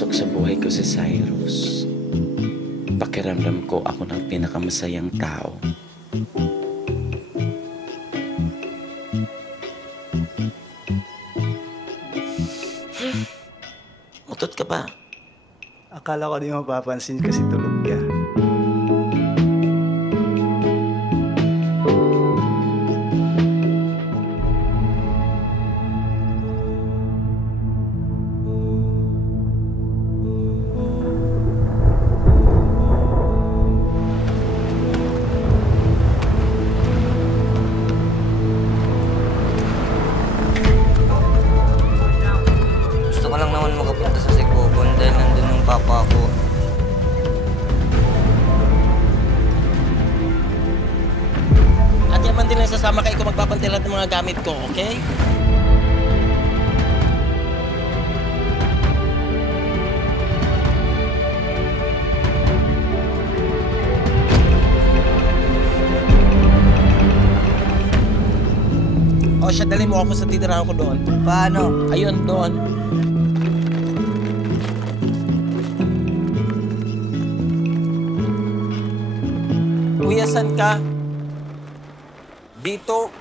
pumasok sa buhay ko si Cyrus, pakiramdam ko ako ng pinakamasayang tao. Utot ka ba? Akala ko di mapapansin kasi tulog ka. Gusto ko lang naman makapunta sa Sicogon dahil nandun yung papa ko. At yaman din lang sasama kayo kung magpapantilan ng mga gamit ko, okay? O siya, dali mo ako sa titirahan ko doon. Paano? Ayun, doon. Kuya, saan ka? Dito.